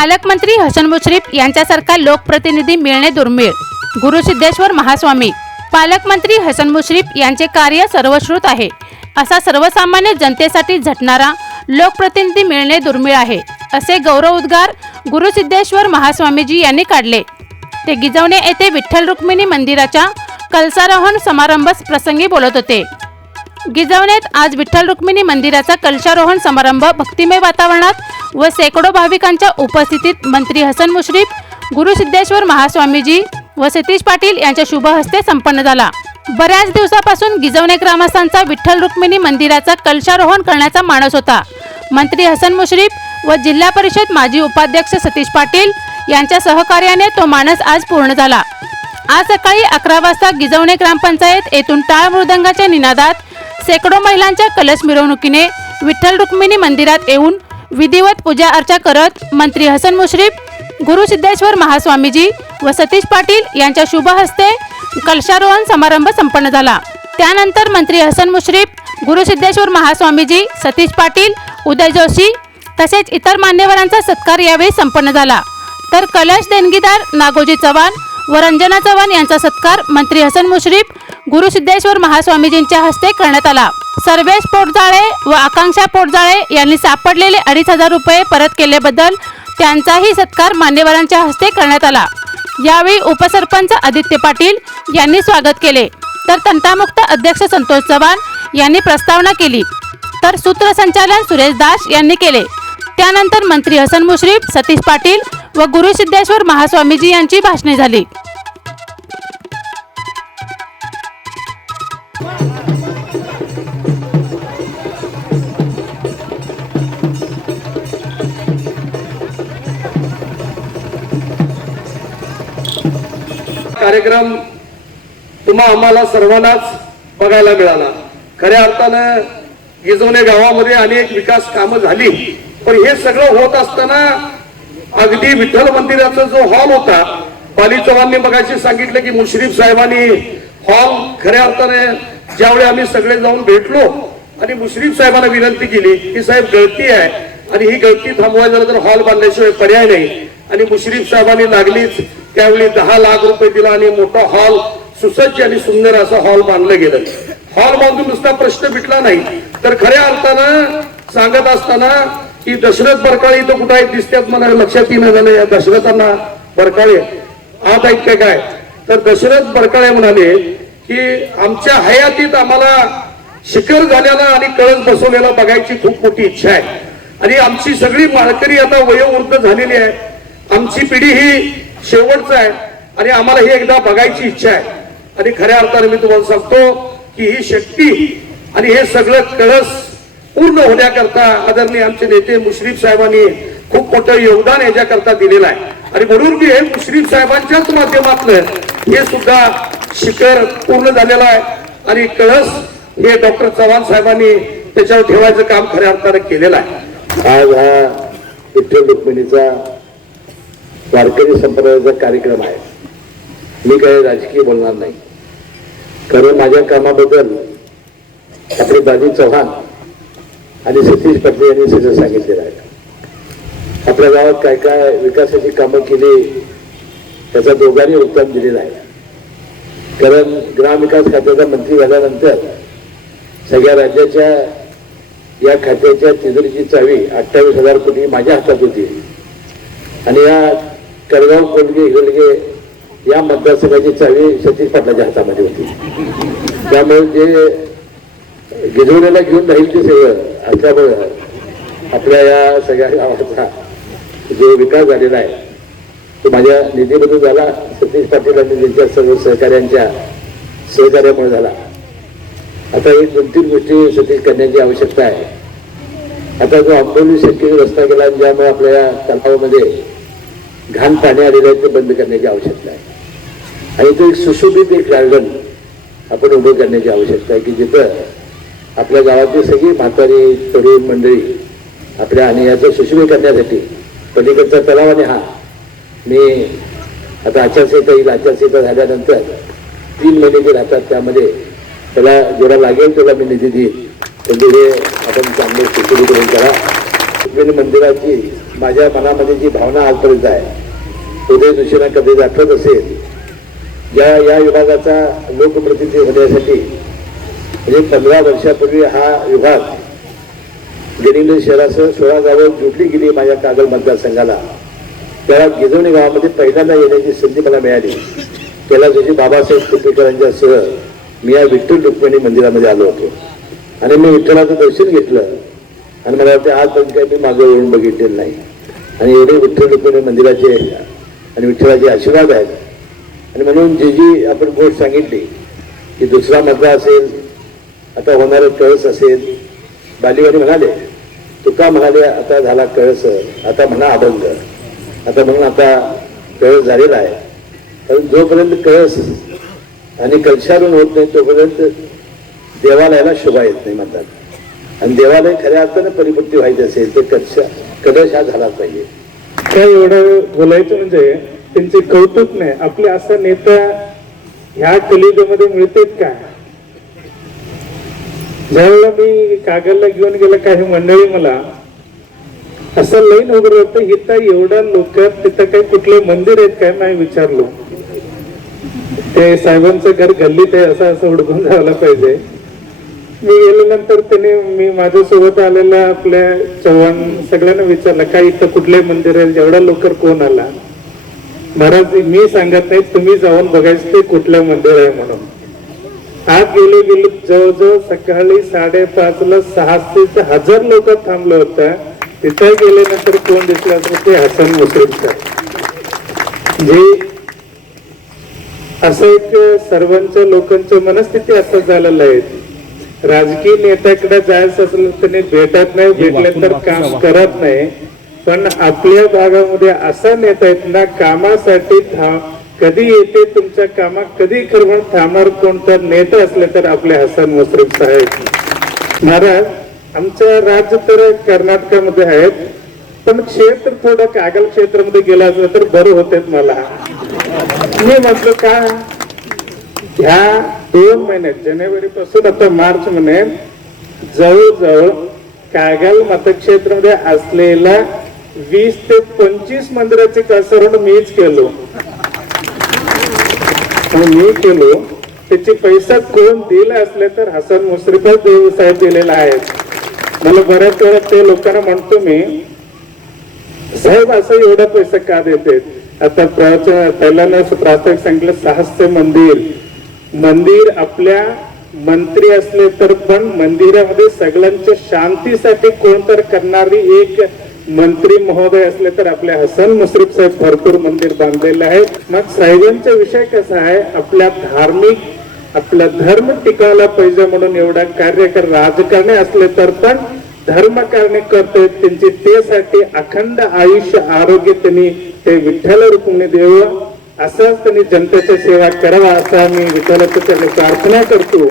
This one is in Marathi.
पालकमंत्री हसन मुश्रीफ यांच्यासारखा लोकप्रतिनिधी मिळणे दुर्मिळ. गुरुसिद्धेश्वर महास्वामी पालकमंत्री हसन मुश्रीफ यांचे कार्य सर्वश्रुत आहे. असा सर्वसामान्य जनतेसाठी झटणारा लोकप्रतिनिधी मिळणे दुर्मिळ आहे असे गौरव उद्गार गुरुसिद्धेश्वर महास्वामीजी यांनी काढले. ते गिजवणे येथे विठ्ठल रुक्मिणी मंदिराच्या कलसारोहण समारंभ प्रसंगी बोलत होते. गिजवण्यात आज विठ्ठल रुक्मिणी मंदिराचा कलशारोहण समारंभ भक्तिमय वातावरणात व शेकडो भाविकांच्या उपस्थितीत मंत्री हसन मुश्रीफ गुरुसिद्धेश्वर महास्वामीजी व सतीश पाटील यांच्या शुभ हस्ते संपन्न झाला. बऱ्याच दिवसापासून गिजवणे ग्रामस्थांचा विठ्ठल रुक्मिणी मंदिराचा कलशारोहण करण्याचा मानस होता. मंत्री हसन मुश्रीफ व जिल्हा परिषद माजी उपाध्यक्ष सतीश पाटील यांच्या सहकार्याने तो मानस आज पूर्ण झाला. आज सकाळी अकरा वाजता गिजवणे ग्रामपंचायत येथून टाळ मृदंगाच्या निनादात शेकडो महिलांच्या कलश मिरवणुकीने विठ्ठल रुक्मिणी मंदिरात येऊन विधिवत पूजा अर्चा करत मंत्री हसन मुश्रीफ गुरुसिद्धेश्वर महास्वामीजी व सतीश पाटील यांच्या शुभ हस्ते कलशारोहण समारंभ संपन्न झाला. त्यानंतर मंत्री हसन मुश्रीफ गुरुसिद्धेश्वर महास्वामीजी सतीश पाटील उदय जोशी तसेच इतर मान्यवरांचा सत्कार यावेळी संपन्न झाला. तर कलश देणगीदार नागोजी चव्हाण व रंजना चव्हाण यांचा सत्कार मंत्री हसन मुश्रीफ गुरुसिद्धेश्वर महास्वामीजींच्या हस्ते करण्यात आला. सर्वेश पोटजाळे व आकांक्षा पोटजाळे यांनी सापडलेले अडीच हजार रुपये परत केल्याबद्दल त्यांचाही सत्कार मान्यवरांच्या हस्ते करण्यात आला. यावेळी उपसरपंच आदित्य पाटील यांनी स्वागत केले. तर तंटामुक्त अध्यक्ष संतोष चव्हाण यांनी प्रस्तावना केली. तर सूत्रसंचालन सुरेश दास यांनी केले. त्यानंतर मंत्री हसन मुश्रीफ सतीश पाटील व गुरुसिद्धेश्वर महास्वामीजी यांची भाषणे झाली. कार्यक्रम तुम्हा आम्हाला सर्वांनाच बघायला मिळाला. खऱ्या अर्थानं गिजवणे गावामध्ये अनेक विकास कामं झाली पण हे सगळं होत असताना अगदी विठ्ठल मंदिराचा जो हॉल होता पाली चव्हाणने मगाशी सांगितलं की मुश्रीफ साहेबांनी हॉल खऱ्या अर्थाने ज्यावेळी आम्ही सगळे जाऊन भेटलो आणि मुश्रीफ साहेबांना विनंती केली की साहेब गळती आहे आणि ही गळती थांबवायला झालं तर हॉल बांधल्याशिवाय पर्याय नाही आणि मुश्रीफ साहेबांनी लागलीच त्यावेळी दहा लाख रुपये दिला आणि मोठा हॉल सुसज्ज आणि सुंदर असा हॉल बांधलं गेलं. हॉल बांधून नुसता प्रश्न मिटला नाही. तर खऱ्या अर्थानं सांगत असताना की दशरथ बरकाळे इथं कुठं आहेत दिसतात मला लक्षात येणं झालं या दशरथांना. बरकाळे आत आहेत काय काय? तर दशरथ बरकाळे म्हणाले की आमच्या हयातीत आम्हाला शिखर झालेला आणि कळस बसवलेला बघायची खूप मोठी इच्छा आहे. आणि आमची सगळी माळकरी आता वयोवृद्ध झालेली आहे. आमची पिढी ही शेवटचं आहे. आणि आम्हाला ही एकदा बघायची इच्छा आहे. आणि खऱ्या अर्थाने मी तुम्हाला सांगतो की ही शक्ती आणि हे सगळं कळस पूर्ण होण्याकरता आदरणीय आमचे नेते मुश्रीफ साहेबांनी खूप मोठं योगदान याच्याकरता दिलेलं आहे. आणि म्हणून मी हे मुश्रीफ साहेबांच्याच माध्यमातलं हे सुद्धा शिखर पूर्ण झालेलं आहे. आणि कळस हे डॉक्टर चव्हाण साहेबांनी त्याच्यावर ठेवायचं काम खऱ्या अर्थानं केलेलं आहे. आज हा विठ्ठल रुक्मिणीचा वारकरी संप्रदायाचा कार्यक्रम आहे. मी काही राजकीय बोलणार नाही. कारण माझ्या कामाबद्दल आपले दादी चव्हाण आणि सतीश पाटील यांनी सगळं सांगितलेलं आहे. आपल्या गावात काय काय विकासाची कामं केली त्याचा दोघांनी उत्तम दिलेलं आहे. कारण ग्रामविकास खात्याचा मंत्री झाल्यानंतर सगळ्या राज्याच्या या खात्याच्या तिजोरीची चावी अठ्ठावीस हजार कोटी माझ्या हातात होती. आणि या कडगाव कोलगे हिलगे या मतदारसंघाची चावी सतीश पाटलाच्या हातामध्ये होती. त्यामुळे जे गिजवण्याला घेऊन राहील ते सगळं असल्यामुळं आपल्या या सगळ्या गावाचा जो विकास झालेला आहे तो माझ्या निधीमधून झाला. सतीश पाटील आणि त्यांच्या सर्व सहकार्यांच्या सहकार्यामुळे झाला. आता एक दोन तीन गोष्टी सतीश करण्याची आवश्यकता आहे. आता जो आंबोली शेतकरी रस्ता गेला ज्यामुळे आपल्या या तलावामध्ये घाण पाणी आलेलं आहे ते बंद करण्याची आवश्यकता आहे. आणि ते एक सुशोभित एक गार्डन आपण उभं करण्याची आवश्यकता आहे की जिथं आपल्या गावातली सगळी म्हातारी तरुण मंडळी आपल्या आणि याचं सुशोभित करण्यासाठी पलीकडचा तलाव आणि हा. मी आता आचारसंहिता येईल आचारसंहिता झाल्यानंतर तीन महिने जे राहतात त्यामध्ये त्याला जेवढा लागेल तेवढा मी निधी देईल म्हणजे हे आपण चांगले सुशोभीकरण करा. रुक्मिणी मंदिराची माझ्या मनामध्ये जी भावना आजपर्यंत आहे उदय जोशींना कधी दाखवत असेल ज्या या विभागाचा लोकप्रतिनिधी होण्यासाठी म्हणजे पंधरा वर्षापूर्वी हा विभाग गडिंग्लज शहरासह सोळा गावं जोडली गेली माझ्या कागल मतदारसंघाला. त्याला गिजवणी गावामध्ये पहिल्यांदा येण्याची संधी मला मिळाली. त्याला जशी बाबासाहेब कुपेकरांच्या सह मी या विठ्ठल रुक्मिणी मंदिरामध्ये आलो होतो. आणि मी विठ्ठलाचं दर्शन घेतलं. आणि मला वाटतं आजपर्यंत काही मी मागे येऊन बघितलेलं नाही. आणि एवढे विठ्ठल रुक्मिणी मंदिराचे आणि विठ्ठलाचे आशीर्वाद आहेत. आणि म्हणून जी जी आपण गोष्ट सांगितली की दुसरा मधला असेल आता होणारं कळस असेल. बालीवाडी म्हणाले तुका म्हणाले आता झाला कळस आता म्हणा अभंग. आता म्हणून आता कळस झालेला आहे. कारण जोपर्यंत कळस आणि कलशारून होत नाही तोपर्यंत देवालयाला शोभा येत नाही म्हणतात. आणि देवालय खऱ्या अर्थानं परिपूर्ती व्हायची असेल तर कलश कलश हा झालाच पाहिजे. काय एवढं बोलायचं म्हणजे त्यांचे कौतुक नाही. आपले असा नेता ह्या कलियुगामध्ये मिळतेत का? ज्यावेळेला मी कागलला घेऊन गेलं काही मंडळी मला असं लईन वगैरे होतं इथं एवढ्या लोक तिथं काही कुठले मंदिर आहेत काय नाही विचारलो. ते साहेबांचं घर गल्लीत आहे असं असं उडकून जायला पाहिजे. मी गेल्यानंतर त्याने मी माझ्यासोबत आलेल्या आपल्या चव्हाण सगळ्यांना विचारलं काय इथं कुठले मंदिर आहे? जेवढा लवकर कोण आला? महाराज मी सांगत नाही तुम्ही जाऊन बघायचं ते कुठलं मंदिर आहे म्हणून. आज गेले गेले जवळजवळ सकाळी साडेपाच ला सहाशे हजार लोक थांबलं होतं. तिथे गेल्यानंतर कोण दिसलं असेल ते हसन मुश्रीफ जे असं एक सर्वांच्या लोकांचं मनस्थिती असं झालेलं आहे. राजकीय नेत्याकडे जायचं असलं त्याने भेटत नाही भेटले तर काम करत नाही. पण आपल्या भागामध्ये असा नेता आहेत ना कामासाठी थांब कधी येते तुमच्या कामात कधी खरं थांबणार कोणता नेता असले तर आपले हसन मुश्रीफ साहेब. महाराज आमचं राज्य तर कर्नाटकामध्ये आहेत पण क्षेत्र थोडं कागल क्षेत्रामध्ये गेलं असलं तर बरं होते मला. मी म्हटलं का? ह्या दोन महिन्यात जानेवारी पासून आता मार्च महिन्यात जवळजवळ कागल मतक्षेत्रामध्ये असलेल्या वीस ते पंचवीस मंदिराचे कसरण मीच केलो. मी केलो त्याचे पैसा कोण दिला असले तर हसन मुश्रीफच देव साहेब दिलेला आहे मला बऱ्याच वेळा ते लोकांना म्हणतो मी साहेब असं एवढा पैसा का देते आता प्रवचन पहिल्यांदा प्रास्ताविक सांगितलं सहस्य मंदिर. मंदिर आपल्या मंत्री असले तर पण मंदिरामध्ये सगळ्यांच्या शांतीसाठी कोणतर करणारी एक मंत्री महोदय असले तर आपले हसन मुश्रीफ साहेब भरपूर मंदिर बांधलेले आहेत. मग साहेबांचा विषय कसा आहे? आपल्या धार्मिक आपला धर्म टिकायला पाहिजे म्हणून एवढा कार्य कर राजकारणी असले तर पण धर्मकारणी करतोय. त्यांची त्यासाठी अखंड आयुष्य आरोग्य त्यांनी ते विठ्ठल रुक्मिणी देव असंच त्यांनी जनतेच्या सेवा करावा असा मी विठ्ठलाचं त्यांनी प्रार्थना करतो.